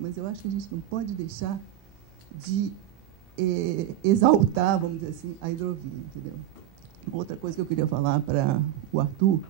mas eu acho que a gente não pode deixar de exaltar, vamos dizer assim, a hidrovia, entendeu? Outra coisa que eu queria falar para o Arthur,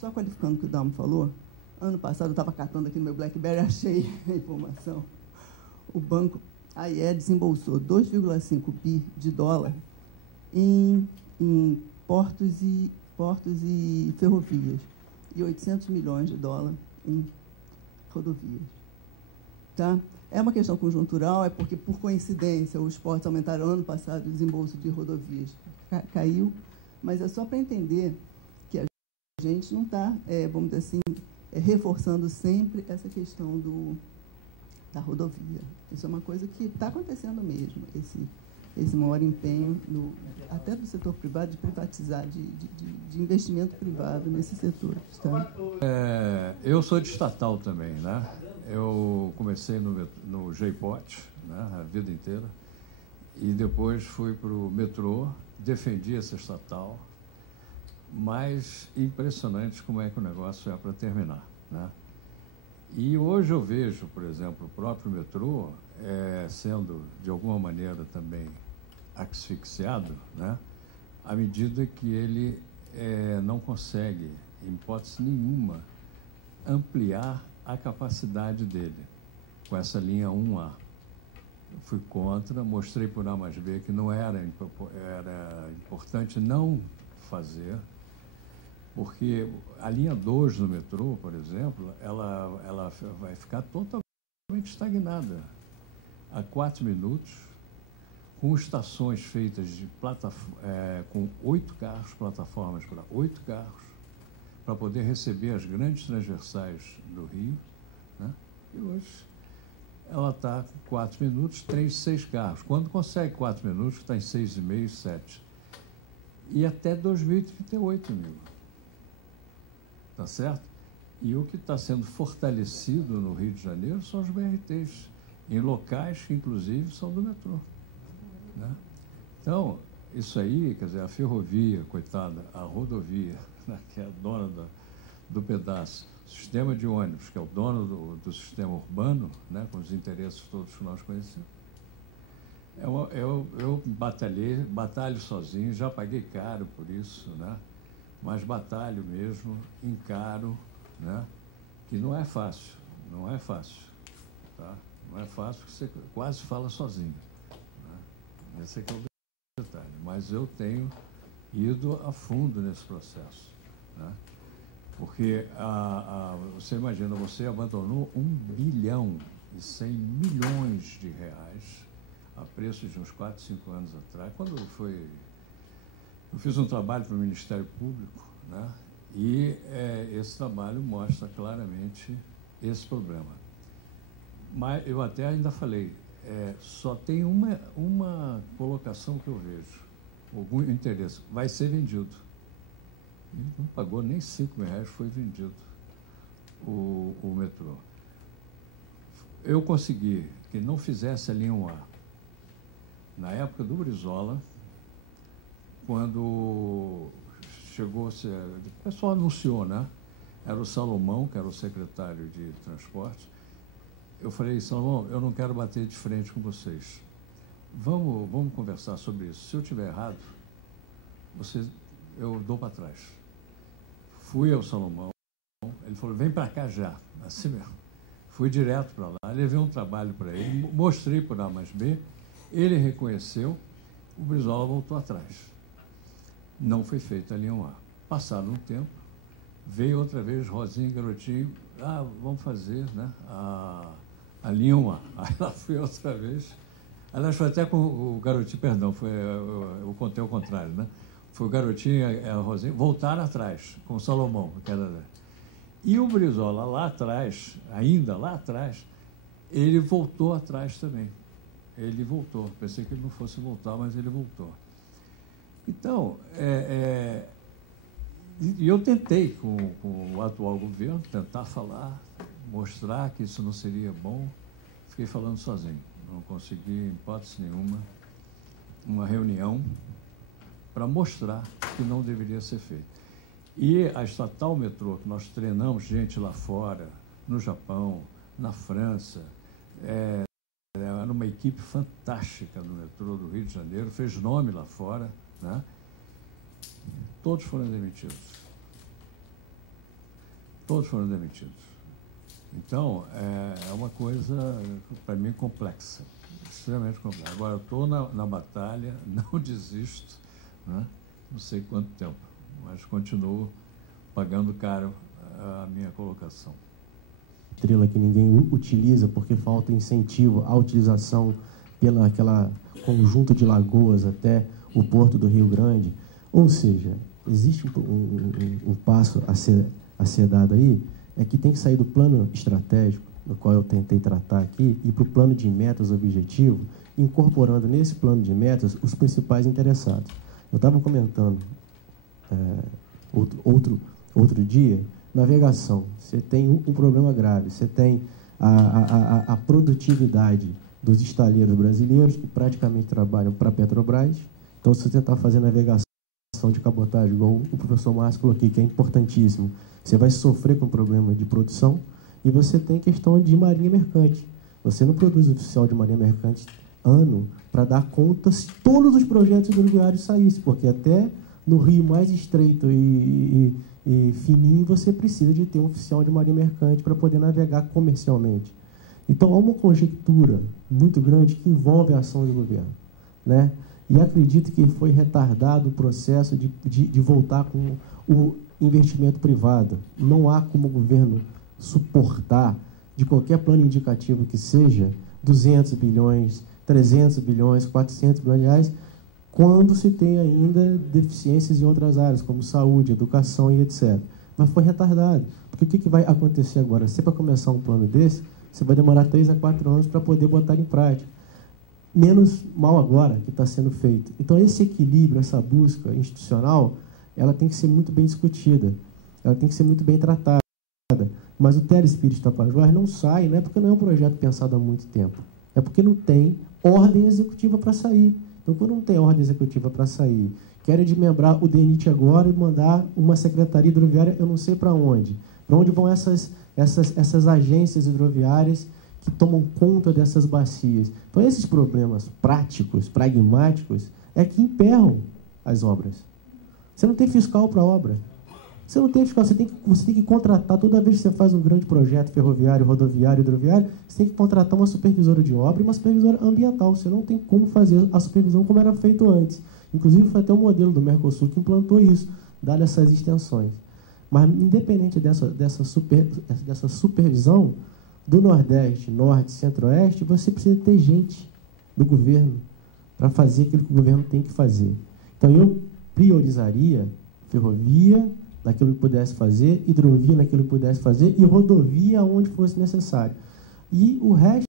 só qualificando o que o Dalmo falou, ano passado eu estava catando aqui no meu BlackBerry, achei a informação. O banco, a AIE, desembolsou 2,5 bi de dólar em portos e ferrovias e 800 milhões de dólares em rodovias. Tá? É uma questão conjuntural, é porque, por coincidência, os portos aumentaram ano passado, o desembolso de rodovias caiu, mas é só para entender que a gente não está, vamos dizer assim, reforçando sempre essa questão da rodovia. Isso é uma coisa que está acontecendo mesmo, esse maior empenho, até do setor privado, de privatizar, de investimento privado nesse setor. Tá? Eu sou de estatal também, né? Eu comecei no JPOT, né, a vida inteira, e depois fui para o metrô, defendi essa estatal, mas impressionante como é que o negócio é para terminar, né? E hoje eu vejo, por exemplo, o próprio metrô sendo, de alguma maneira, também asfixiado, né, à medida que ele não consegue, em hipótese nenhuma, ampliar a capacidade dele com essa linha 1A. Eu fui contra, mostrei por A mais B que não era importante não fazer, porque a linha 2 do metrô, por exemplo, ela vai ficar totalmente estagnada a 4 minutos, com estações feitas de com 8 carros, plataformas para 8 carros, para poder receber as grandes transversais do Rio, né? E hoje ela está com 4 minutos, 6 carros. Quando consegue 4 minutos, está em 6,5, 7. E até 2038, amigo. Tá certo? E o que está sendo fortalecido no Rio de Janeiro são os BRTs, em locais que, inclusive, são do metrô, né? Então, isso aí, quer dizer, a ferrovia, coitada, a rodovia, né, que é a dona do pedaço, o sistema de ônibus, que é o dono do sistema urbano, né, com os interesses todos que nós conhecemos. Eu batalho sozinho, já paguei caro por isso, né, mas batalho mesmo, encaro, né, que não é fácil, tá? Não é fácil, porque você quase fala sozinho, né? Esse é que é o detalhe. Mas eu tenho ido a fundo nesse processo, né? Porque você imagina, você abandonou 1,1 bilhão de reais a preço de uns 4, 5 anos atrás, quando eu fiz um trabalho para o Ministério Público, né? E esse trabalho mostra claramente esse problema. Mas eu até ainda falei, só tem uma colocação que eu vejo, algum interesse, vai ser vendido. Ele não pagou nem R$5.000, foi vendido o metrô. Eu consegui que não fizesse a linha 1A. Na época do Brizola, quando chegou, o pessoal anunciou, né? Era o Salomão, que era o secretário de Transporte. Eu falei, Salomão, eu não quero bater de frente com vocês. Vamos conversar sobre isso. Se eu estiver errado, eu dou para trás. Fui ao Salomão, ele falou, vem para cá já, assim mesmo. Fui direto para lá, levei um trabalho para ele, mostrei por A mais B, ele reconheceu, o Brizola voltou atrás. Não foi feita a linha 1A. Passado um tempo, veio outra vez Rosinha e Garotinho, vamos fazer, né, a linha 1A. Aí lá fui outra vez. Aliás, foi até com o Garotinho, perdão, eu contei ao contrário, né? Foi o Garotinho e a Rosinha, voltaram atrás, com o Salomão. E o Brizola, lá atrás, ainda lá atrás, ele voltou atrás também. Ele voltou. Pensei que ele não fosse voltar, mas ele voltou. Então, e eu tentei, com o atual governo, tentar falar, mostrar que isso não seria bom. Fiquei falando sozinho. Não consegui, em hipótese nenhuma, uma reunião para mostrar que não deveria ser feito. E a estatal metrô, que nós treinamos gente lá fora, no Japão, na França, Era uma equipe fantástica no metrô do Rio de Janeiro, fez nome lá fora, né? Todos foram demitidos. Todos foram demitidos. Então, é uma coisa, para mim, complexa, extremamente complexa. Agora, eu estou na batalha, não desisto, né? Não sei quanto tempo, mas continuo pagando caro a minha colocação. Estrela que ninguém utiliza porque falta incentivo à utilização aquela conjunto de lagoas até o porto do Rio Grande. Ou seja, existe um passo a ser dado aí, é que tem que sair do plano estratégico, no qual eu tentei tratar aqui, e para o plano de metas objetivo, incorporando nesse plano de metas os principais interessados. Eu estava comentando outro dia, navegação. Você tem um problema grave, você tem a produtividade dos estaleiros brasileiros, que praticamente trabalham para a Petrobras. Então, se você está fazendo navegação de cabotagem, igual o professor Márcio colocou aqui, que é importantíssimo, você vai sofrer com problema de produção, e você tem questão de marinha mercante. Você não produz oficial de marinha mercante ano para dar conta se todos os projetos hidroviários saíssem, porque até no rio mais estreito e fininho você precisa de ter um oficial de marinha mercante para poder navegar comercialmente. Então, há uma conjectura muito grande que envolve a ação do governo, né? E acredito que foi retardado o processo de voltar com o investimento privado. Não há como o governo suportar, de qualquer plano indicativo que seja, 200 bilhões, 300 bilhões, 400 bilhões de reais, quando se tem ainda deficiências em outras áreas, como saúde, educação e etc. Mas foi retardado. Porque o que vai acontecer agora? Se para começar um plano desse, você vai demorar 3 a 4 anos para poder botar em prática. Menos mal agora que está sendo feito. Então, esse equilíbrio, essa busca institucional, ela tem que ser muito bem discutida, ela tem que ser muito bem tratada. Mas o Telespírito Tapajós não sai, não é porque não é um projeto pensado há muito tempo, é porque não tem ordem executiva para sair. Então, quando não tem ordem executiva para sair, querem desmembrar o DENIT agora e mandar uma secretaria hidroviária, eu não sei para onde. Para onde vão essas agências hidroviárias que tomam conta dessas bacias? Então, esses problemas práticos, pragmáticos, é que emperram as obras. Você não tem fiscal para a obra. Você não tem fiscal, você tem que contratar, toda vez que você faz um grande projeto ferroviário, rodoviário, hidroviário, você tem que contratar uma supervisora de obra e uma supervisora ambiental. Você não tem como fazer a supervisão como era feito antes. Inclusive, foi até um modelo do Mercosul que implantou isso, dado essas extensões. Mas, independente dessa supervisão, do Nordeste, Norte, Centro-Oeste, você precisa ter gente do governo para fazer aquilo que o governo tem que fazer. Então, eu priorizaria ferrovia naquilo que pudesse fazer, hidrovia naquilo que pudesse fazer e rodovia onde fosse necessário. E o resto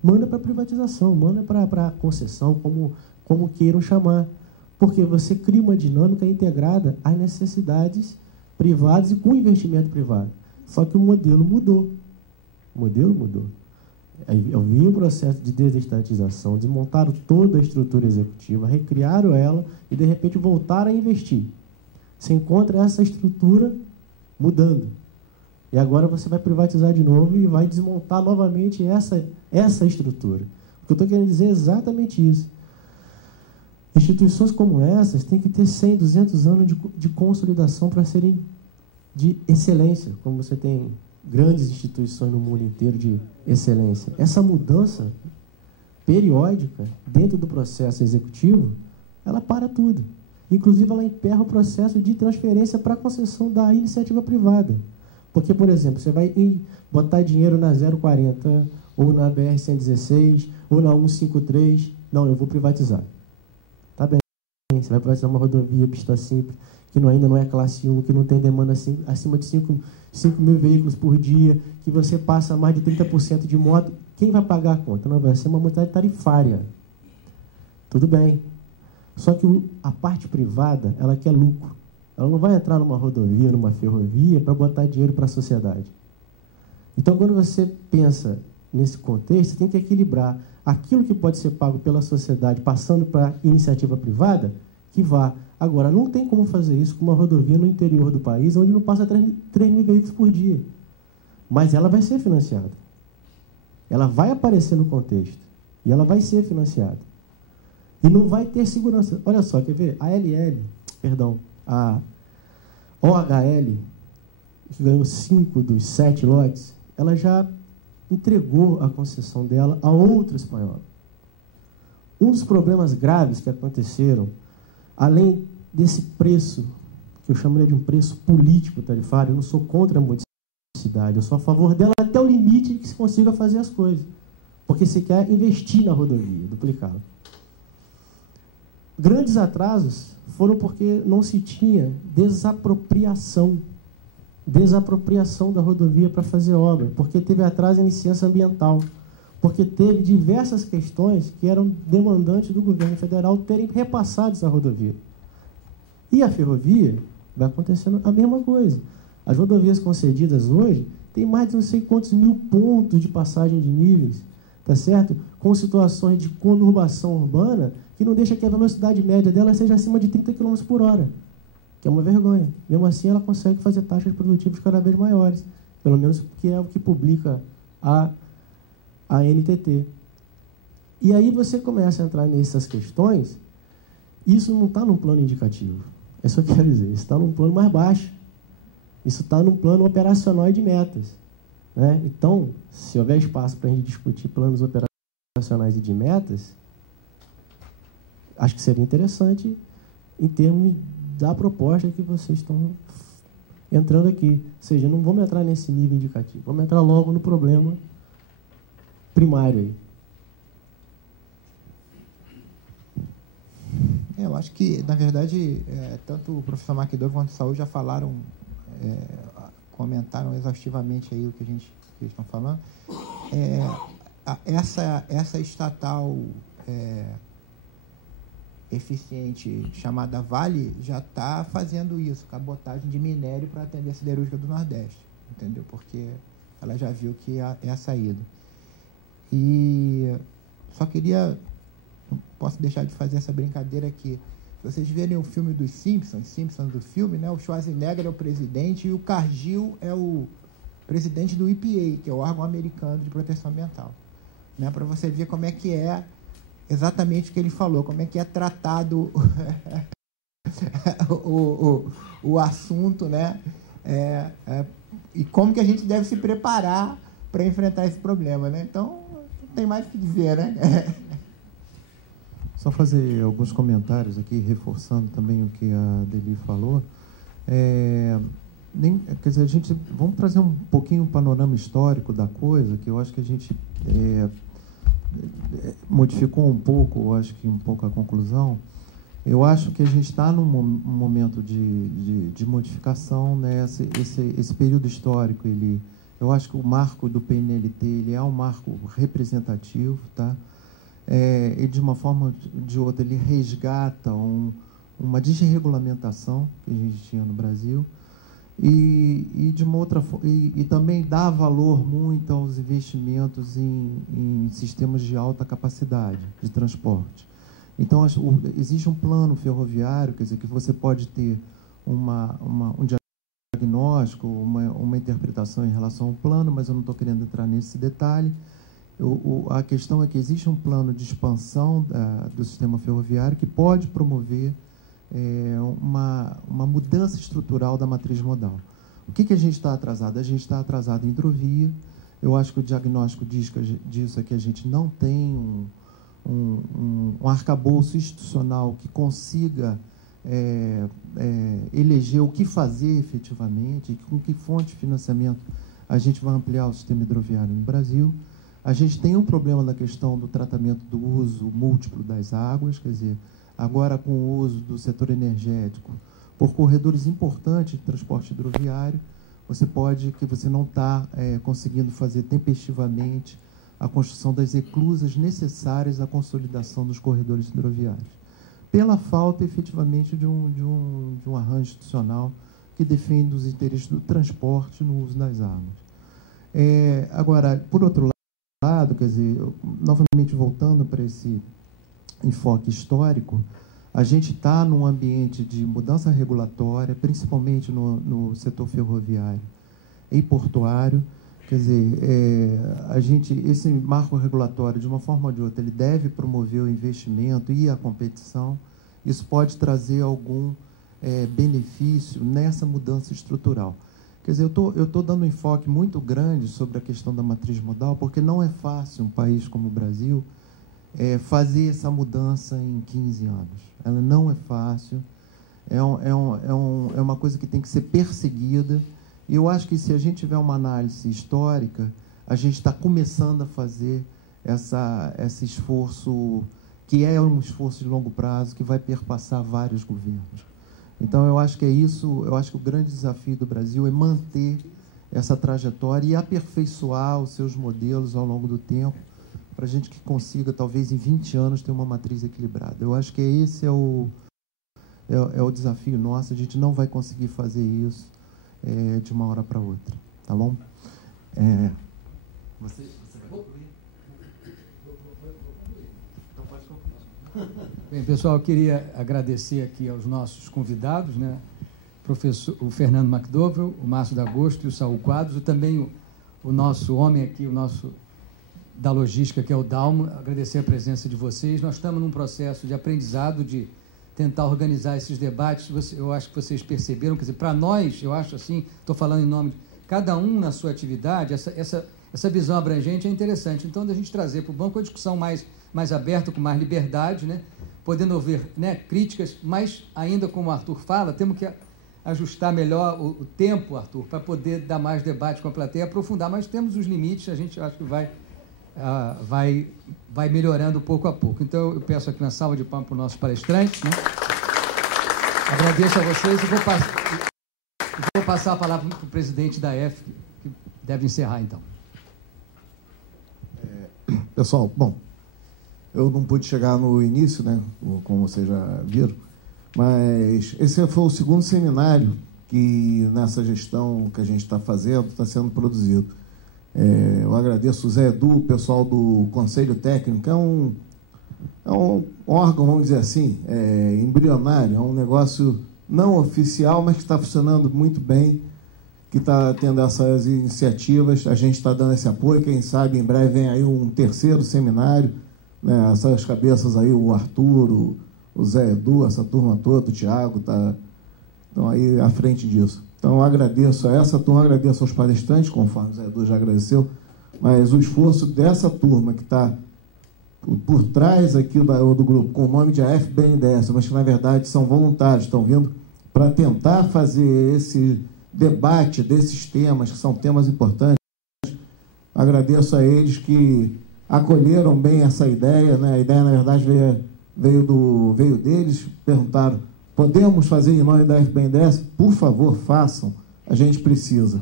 manda para privatização, manda para concessão, como queiram chamar, porque você cria uma dinâmica integrada às necessidades privadas e com investimento privado. Só que o modelo mudou. O modelo mudou. Eu vi o processo de desestatização, desmontaram toda a estrutura executiva, recriaram ela e, de repente, voltaram a investir. Você encontra essa estrutura mudando. E agora você vai privatizar de novo e vai desmontar novamente essa estrutura. O que eu estou querendo dizer é exatamente isso. Instituições como essas têm que ter 100, 200 anos de consolidação para serem de excelência, como você tem grandes instituições no mundo inteiro de excelência. Essa mudança periódica dentro do processo executivo, ela para tudo. Inclusive, ela emperra o processo de transferência para a concessão da iniciativa privada. Porque, por exemplo, você vai botar dinheiro na 040, ou na BR-116, ou na 153. Não, eu vou privatizar. Tá bem, você vai privatizar uma rodovia, pista simples, que ainda não é classe 1, que não tem demanda acima de 5 mil veículos por dia, que você passa mais de 30% de moto. Quem vai pagar a conta? Não, vai ser uma multidade tarifária. Tudo bem. Só que a parte privada, ela quer lucro. Ela não vai entrar numa rodovia, numa ferrovia, para botar dinheiro para a sociedade. Então, quando você pensa nesse contexto, você tem que equilibrar aquilo que pode ser pago pela sociedade, passando para a iniciativa privada, que vá. Agora, não tem como fazer isso com uma rodovia no interior do país, onde não passa 3 mil veículos por dia. Mas ela vai ser financiada. ela vai aparecer no contexto e ela vai ser financiada. E não vai ter segurança. Olha só, quer ver? A OHL, que ganhou 5 dos 7 lotes, ela já entregou a concessão dela a outra espanhola. Um dos problemas graves que aconteceram, além desse preço, que eu chamaria de um preço político tarifário, eu não sou contra a modicidade, eu sou a favor dela até o limite que se consiga fazer as coisas, porque se quer investir na rodovia, duplicá-la. Grandes atrasos foram porque não se tinha desapropriação da rodovia para fazer obra, porque teve atraso em licença ambiental, porque teve diversas questões que eram demandantes do governo federal terem repassado essa rodovia. E a ferrovia vai acontecendo a mesma coisa. As rodovias concedidas hoje têm mais de não sei quantos mil pontos de passagem de níveis, tá certo? Com situações de conurbação urbana que não deixa que a velocidade média dela seja acima de 30 km por hora, que é uma vergonha. Mesmo assim, ela consegue fazer taxas produtivas cada vez maiores, pelo menos que é o que publica a NTT. E aí você começa a entrar nessas questões, isso não está num plano indicativo. É isso que eu quero dizer, isso está num plano mais baixo. Isso está num plano operacional e de metas, né? Então, se houver espaço para a gente discutir planos operacionais e de metas, acho que seria interessante em termos da proposta que vocês estão entrando aqui. Ou seja, não vamos entrar nesse nível indicativo, vamos entrar logo no problema primário aí. Eu acho que, na verdade, tanto o professor Macdonald quanto o Saúl já falaram, comentaram exaustivamente aí o que eles estão falando. Essa estatal eficiente chamada Vale já está fazendo isso, cabotagem de minério para atender a siderúrgica do Nordeste, entendeu? Porque ela já viu que é a saída. E só queria, não posso deixar de fazer essa brincadeira aqui. Se vocês verem o filme dos Simpsons do filme, né, o Schwarzenegger é o presidente e o Cargill é o presidente do EPA, que é o órgão americano de proteção ambiental, né, para você ver como é que é exatamente o que ele falou, como é que é tratado o assunto, né, e como que a gente deve se preparar para enfrentar esse problema, né? Então, não tem mais o que dizer, né? Só fazer alguns comentários aqui, reforçando também o que a Adeli falou. Quer dizer, vamos trazer um pouquinho o panorama histórico da coisa, que eu acho que a gente modificou um pouco, acho que um pouco a conclusão. Eu acho que a gente está num momento de modificação, né? Esse período histórico, eu acho que o marco do PNLT ele é um marco representativo, tá? E de uma forma ou de outra ele resgata uma desregulamentação que a gente tinha no Brasil e de uma outra e também dá valor muito aos investimentos em sistemas de alta capacidade de transporte. Então existe um plano ferroviário, quer dizer, que você pode ter um diagnóstico, uma interpretação em relação ao plano, mas eu não estou querendo entrar nesse detalhe. A questão é que existe um plano de expansão do sistema ferroviário que pode promover uma mudança estrutural da matriz modal. O que a gente está atrasado? A gente está atrasado em hidrovia. Eu acho que o diagnóstico disso é que a gente não tem um arcabouço institucional que consiga eleger o que fazer efetivamente, com que fonte de financiamento a gente vai ampliar o sistema hidroviário no Brasil. A gente tem um problema na questão do tratamento do uso múltiplo das águas, quer dizer, agora com o uso do setor energético, por corredores importantes de transporte hidroviário, você não está conseguindo fazer tempestivamente a construção das eclusas necessárias à consolidação dos corredores hidroviários, pela falta, efetivamente, de um arranjo institucional que defenda os interesses do transporte no uso das águas. Agora, por outro lado, quer dizer, novamente voltando para esse enfoque histórico, a gente está num ambiente de mudança regulatória, principalmente no setor ferroviário e portuário. Quer dizer, esse marco regulatório, de uma forma ou de outra, ele deve promover o investimento e a competição. Isso pode trazer algum benefício nessa mudança estrutural. Quer dizer, eu estou dando um enfoque muito grande sobre a questão da matriz modal, porque não é fácil um país como o Brasil fazer essa mudança em 15 anos. Ela não é fácil, é uma coisa que tem que ser perseguida. E eu acho que, se a gente tiver uma análise histórica, a gente está começando a fazer esse esforço, que é um esforço de longo prazo, que vai perpassar vários governos. Então, eu acho que é isso. Eu acho que o grande desafio do Brasil é manter essa trajetória e aperfeiçoar os seus modelos ao longo do tempo, para a gente que consiga, talvez em 20 anos, ter uma matriz equilibrada. Eu acho que esse é o desafio nosso. A gente não vai conseguir fazer isso de uma hora para outra. Tá bom? Você vai concluir? Então pode concluir. Bem, pessoal, eu queria agradecer aqui aos nossos convidados, né? O Fernando McDowell, o Márcio D'Agosto e o Saul Quadros, e também o nosso homem aqui, o nosso da logística, que é o Dalmo. Agradecer a presença de vocês. Nós estamos num processo de aprendizado, de tentar organizar esses debates. Eu acho que vocês perceberam, quer dizer, para nós, eu acho assim, estou falando em nome de cada um na sua atividade, essa visão abrangente é interessante. Então, da gente trazer para o banco a discussão mais aberta, com mais liberdade, né? Podendo ouvir, né, críticas, mas ainda, como o Arthur fala, temos que ajustar melhor o tempo, Arthur, para poder dar mais debate com a plateia, aprofundar, mas temos os limites, a gente acho que vai melhorando pouco a pouco. Então, eu peço aqui uma salva de palmas para os nossos palestrantes, né? Agradeço a vocês e vou passar a palavra para o presidente da EF, que deve encerrar, então. Pessoal, bom, eu não pude chegar no início, né, como vocês já viram, mas esse foi o segundo seminário que, nessa gestão que a gente está fazendo, está sendo produzido. Eu agradeço o Zé Edu, o pessoal do Conselho Técnico, é um órgão, vamos dizer assim, embrionário, é um negócio não oficial, mas que está funcionando muito bem, que está tendo essas iniciativas, a gente está dando esse apoio, quem sabe em breve vem aí um terceiro seminário, né, essas cabeças aí, o Arthur, o Zé Edu, essa turma toda, o Tiago, estão aí à frente disso. Então, eu agradeço a essa turma, agradeço aos palestrantes, conforme o Zé Edu já agradeceu, mas o esforço dessa turma que está por trás aqui do grupo, com o nome de AFBNDES, mas que, na verdade, são voluntários, estão vindo para tentar fazer esse debate desses temas, que são temas importantes. Agradeço a eles que acolheram bem essa ideia, né? A ideia, na verdade, veio deles, perguntaram: podemos fazer em nome da FBNDES? Por favor, façam, a gente precisa.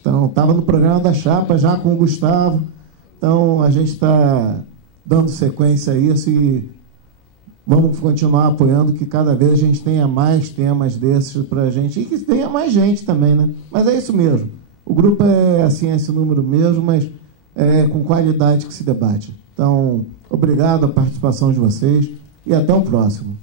Então, estava no programa da Chapa, já com o Gustavo, então a gente está dando sequência a isso e vamos continuar apoiando, que cada vez a gente tenha mais temas desses para a gente, e que tenha mais gente também, né? Mas é isso mesmo, o grupo é assim, esse número mesmo, mas com qualidade que se debate. Então, obrigado a participação de vocês e até o próximo.